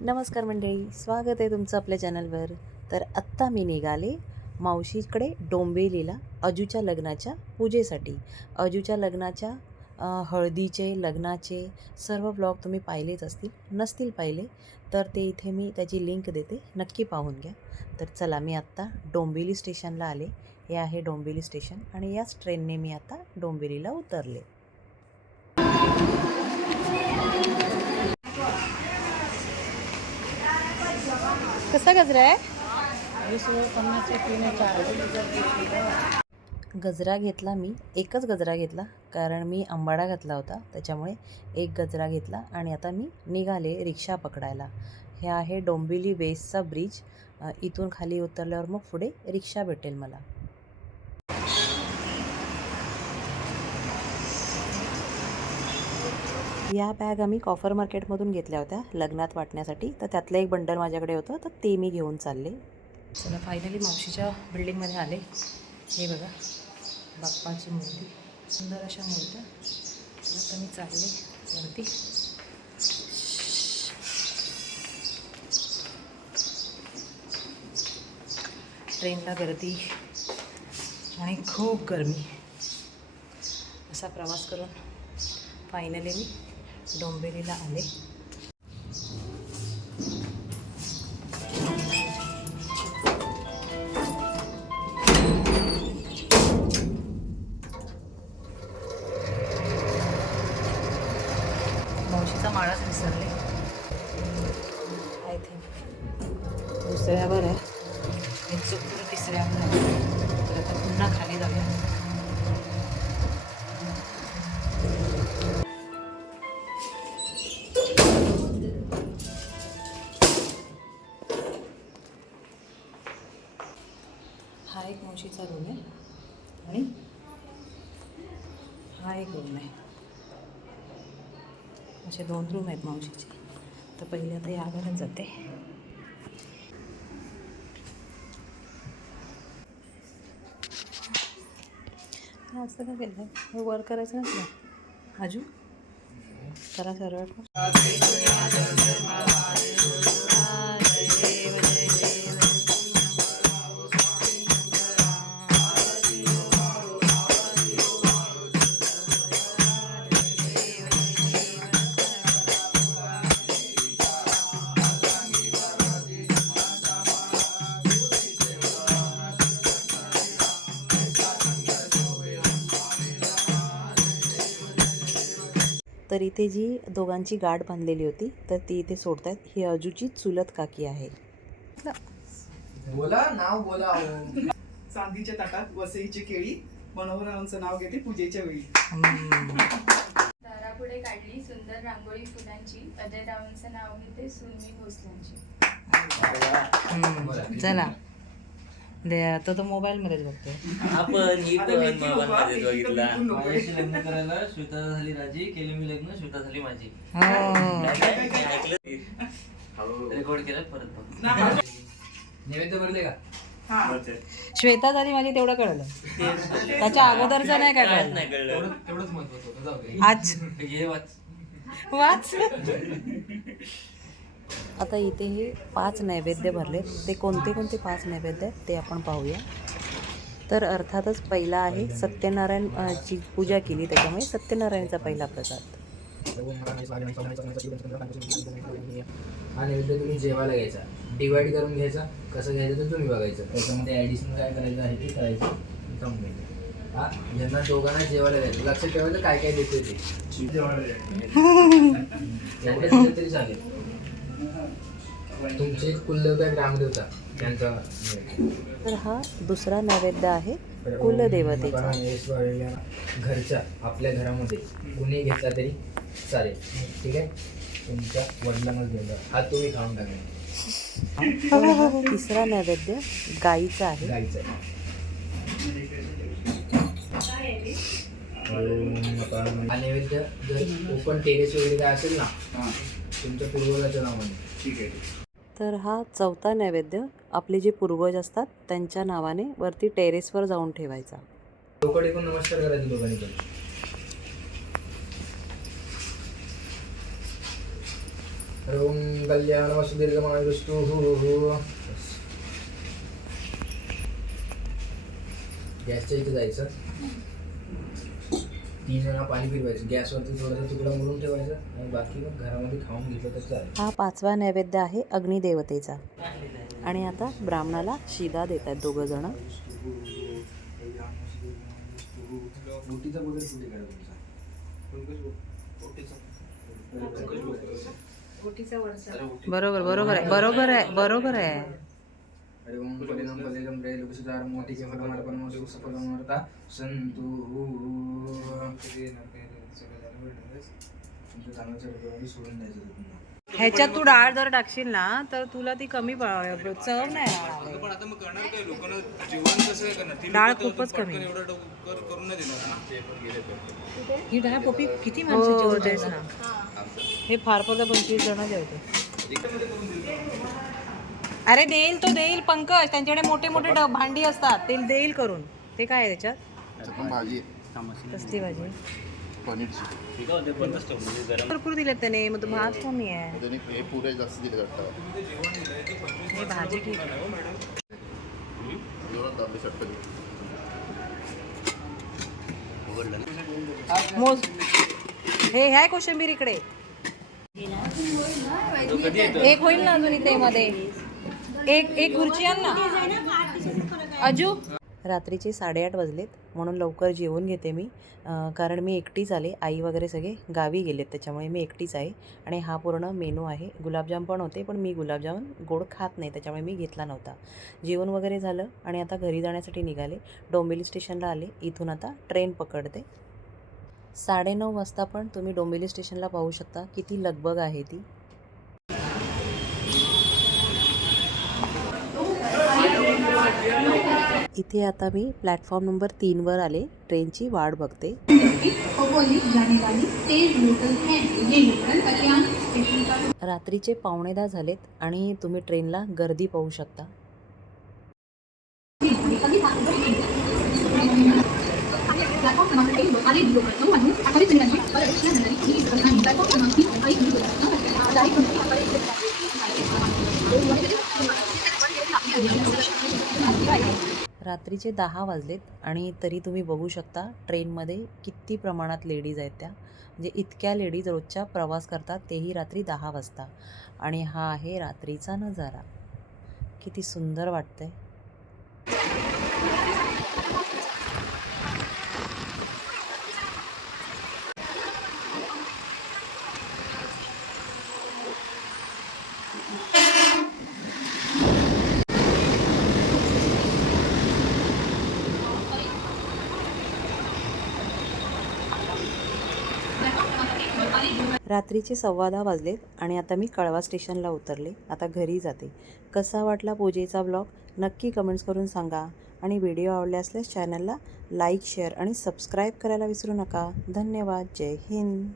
नमस्कार मंडळी स्वागत आहे तुमचं आपल्या चॅनलवर. तर आत्ता मी निघाले मावशीकडे डोंबिवलीला अजूच्या लग्नाच्या पूजेसाठी. अजूच्या लग्नाच्या हळदीचे लग्नाचे सर्व ब्लॉग तुम्ही पाहिलेच असतील नसतील पाहिले तर ते इथे मी त्याची लिंक देते नक्की पाहून घ्या. तर चला मी आत्ता डोंबिवली स्टेशनला आले. हे आहे डोंबिवली स्टेशन आणि याच ट्रेनने मी आता डोंबिवलीला उतरले. कसा गजरा आहे? गजरा घेतला मी एकच गजरा घेतला कारण मी आंबाडा घातला होता त्याच्यामुळे एक गजरा घेतला आणि आता मी निघाले रिक्षा पकडायला. हे आहे डोंबिवली वेस्टचा ब्रिज. इथून खाली उतरल्यावर मग पुढे रिक्षा भेटेल मला. या बॅग आम्ही कॉफर मार्केटमधून घेतल्या होत्या लग्नात वाटण्यासाठी. तर त्यातलं एक बंडल माझ्याकडे होतं तर ते मी घेऊन चालले. चला फायनली मावशीच्या बिल्डिंगमध्ये आले. हे बघा बाप्पाची मूर्ती. सुंदर अशा मूर्त्या. आता मी चालले वरती. ट्रेनला गर्दी आणि खूप गरमी. असा प्रवास करून फायनली मी डोंबिवलीला आले. मावशीचा माळाच विसरले. आय थिंक दुसऱ्यावर आहे. चुकून तिसऱ्यावर आहे. तर आता पुन्हा खाली एक रूम आहे. असे दोन रूम आहेत मावशीचे. तर पहिले आता या घरात जाते. असं का केलं हे वर करायचं नसलं. अजून करा सरळ तर इथे जी दोघांची गाठ बांधलेली होती तर ती इथे सोडतायत ही अजूची चुलत काकी आहे बोला नाव बोला. चांदीच्या ताटात वसईची केळी मनोहरांचं नाव घेते पूजेच्या वेळी. दारापुढे काढली सुंदर रांगोळी फुलांची अजय रावांचं नाव घेते सुनमी भोसल्यांची. चला दे आता तो मोबाईलमध्येच बघतोय. आपण ही पण मोबाईल बघितला. माझ्याशी लग्न करायला श्वेता झाली राजी केली मी लग्न श्वेता झाली माझी. हो. ऐकलं रेकॉर्ड केलं परत नैवेद्य भरले का? हा. श्वेता झाली माझी तेवढं कळलं. त्याच्या अगोदरचं नाही काय कळलं. नाही कळलं. तेवढं तेवढंच महत्वाचं होतं जाऊ दे. आज. हे वाच. वाच? आता इथे हे पाच नैवेद्य भरले ते कोणते कोणते पाच नैवेद्य आहेत ते आपण पाहूया. तर अर्थातच पहिला आहे सत्यनारायण ची पूजा केली त्याच्यामुळे सत्यनारायणचा पहिला प्रसाद. हा नैवेद्य तुम्ही जेवायला घ्यायचा. डिवाइड करून घ्यायचा. कसं घ्यायचं तर तुम्ही बघायचं. त्याच्यामध्ये ऍडिशनल काय करायचं आहे ते करायचं. घ्यायचं हा ज्यांना दोघांना जेवायला द्यायचं लक्षात ठेवायचं काय काय देते ते. तरी चालेल. तुमचे कुलदेवता ग्रामदेवता त्यांचा. तर हा दुसरा नैवेद्य आहे कुलदेवतेचा. घरच्या आपल्या घरामध्ये कुणी घेतला तरी चालेल. ठीक आहे? तुमच्या वडिलांनाच घेऊन जा. हा तुम्ही खाऊन टाका. तर हा तिसरा नैवेद्य गाईचा आहे. गाईचं हा नैवेद्य जर ओपन टेरेस वगैरे काय असेल ना तुमच्या पूर्वजाच्या नावाने. तर हा चौथा नैवेद्य आपले जे पूर्वज असतात त्यांच्या नावाने वरती टेरेसवर जाऊन ठेवायचा. नमस्कार करायचे पण. ओम कल्याण गॅसच्या इथे जायचं. तीन वेळा पाणी फिरवायचं गॅसवरती थोडासा तुकडा मुरून ठेवायचा आणि बाकी मग घरामध्ये खाऊन घेतलं तर चालेल. हा पाचवा नैवेद्य आहे अग्निदेवतेचा. आणि आता ब्राह्मणाला शिदा देत आहेत दोघं जण. बरोबर बरोबर आहे बरोबर आहे बरोबर आहे. रे लोकसदार मोठी के वर्ता संतु सोडून द्यायचं ह्याच्यात तू डाळ जर टाकशील ना तर तुला ती कमी चव नाही राहणार. पण आता मग करणार काय? लोकांना जेवण कसं काय करणार ती डाळ खूपच कमी. ही डाळ पोपी किती माणसं तेच ना. हे फार फार पंचवीस जण जेवते अरे देईल तो देईल पंकज. त्यांच्याकडे मोठे मोठे ड- भांडी असतात. ते देईल करून. ते काय आहे त्याच्यात? पण भाजी आहे. कसली भाजी. भरपूर दिलेत त्याने. मग तो भात कमी आहे. हे पुरे जास्त दिले जातात हे भाजी ठीक आहे. एवढं दाबले चटकन मोज. हे ह्याय कोशिंबीर इकडे. एक होईल ना अजून इथे मध्ये? एक एक खुर्ची आण ना. अजू? रात्रीचे साडेआठ वाजलेत म्हणून लवकर जेवून घेते मी. कारण मी एकटीच आले आई वगैरे सगळे गावी गेलेत त्याच्यामुळे मी एकटीच आहे. आणि हा पूर्ण मेनू आहे. गुलाबजाम पण होते पण मी गुलाबजाम गोड खात नाही त्याच्यामुळे मी घेतला नव्हता. जेवण वगैरे झालं आणि आता घरी जाण्यासाठी निघाले. डोंबिवली स्टेशनला आले. इथून आता ट्रेन पकडते. साडेनऊ वाजता पण तुम्ही डोंबिवली स्टेशनला पाहू शकता किती लगबग आहे ती. इथे आता मी प्लॅटफॉर्म नंबर तीनवर आले. ट्रेनची वाट बघते. रात्रीचे पावणे दहा झालेत आणि तुम्ही ट्रेनला गर्दी पाहू शकता. रात्रीचे दहा वाजलेत आणि तरी तुम्ही बघू शकता ट्रेनमध्ये किती प्रमाणात लेडीज आहेत त्या. म्हणजे इतक्या लेडीज रोजच्या प्रवास करतात तेही रात्री दहा वाजता. आणि हा आहे रात्रीचा नजारा. किती सुंदर वाटतंय. रात्रीचे सव्वा दहा वाजलेत आणि आता मी कळवा स्टेशनला उतरले. आता घरी जाते. कसा वाटला पूजेचा ब्लॉग? नक्की कमेंट्स करून सांगा. आणि व्हिडिओ आवडले असल्यास चॅनलला लाईक शेअर आणि सबस्क्राईब करायला विसरू नका. धन्यवाद. जय हिंद.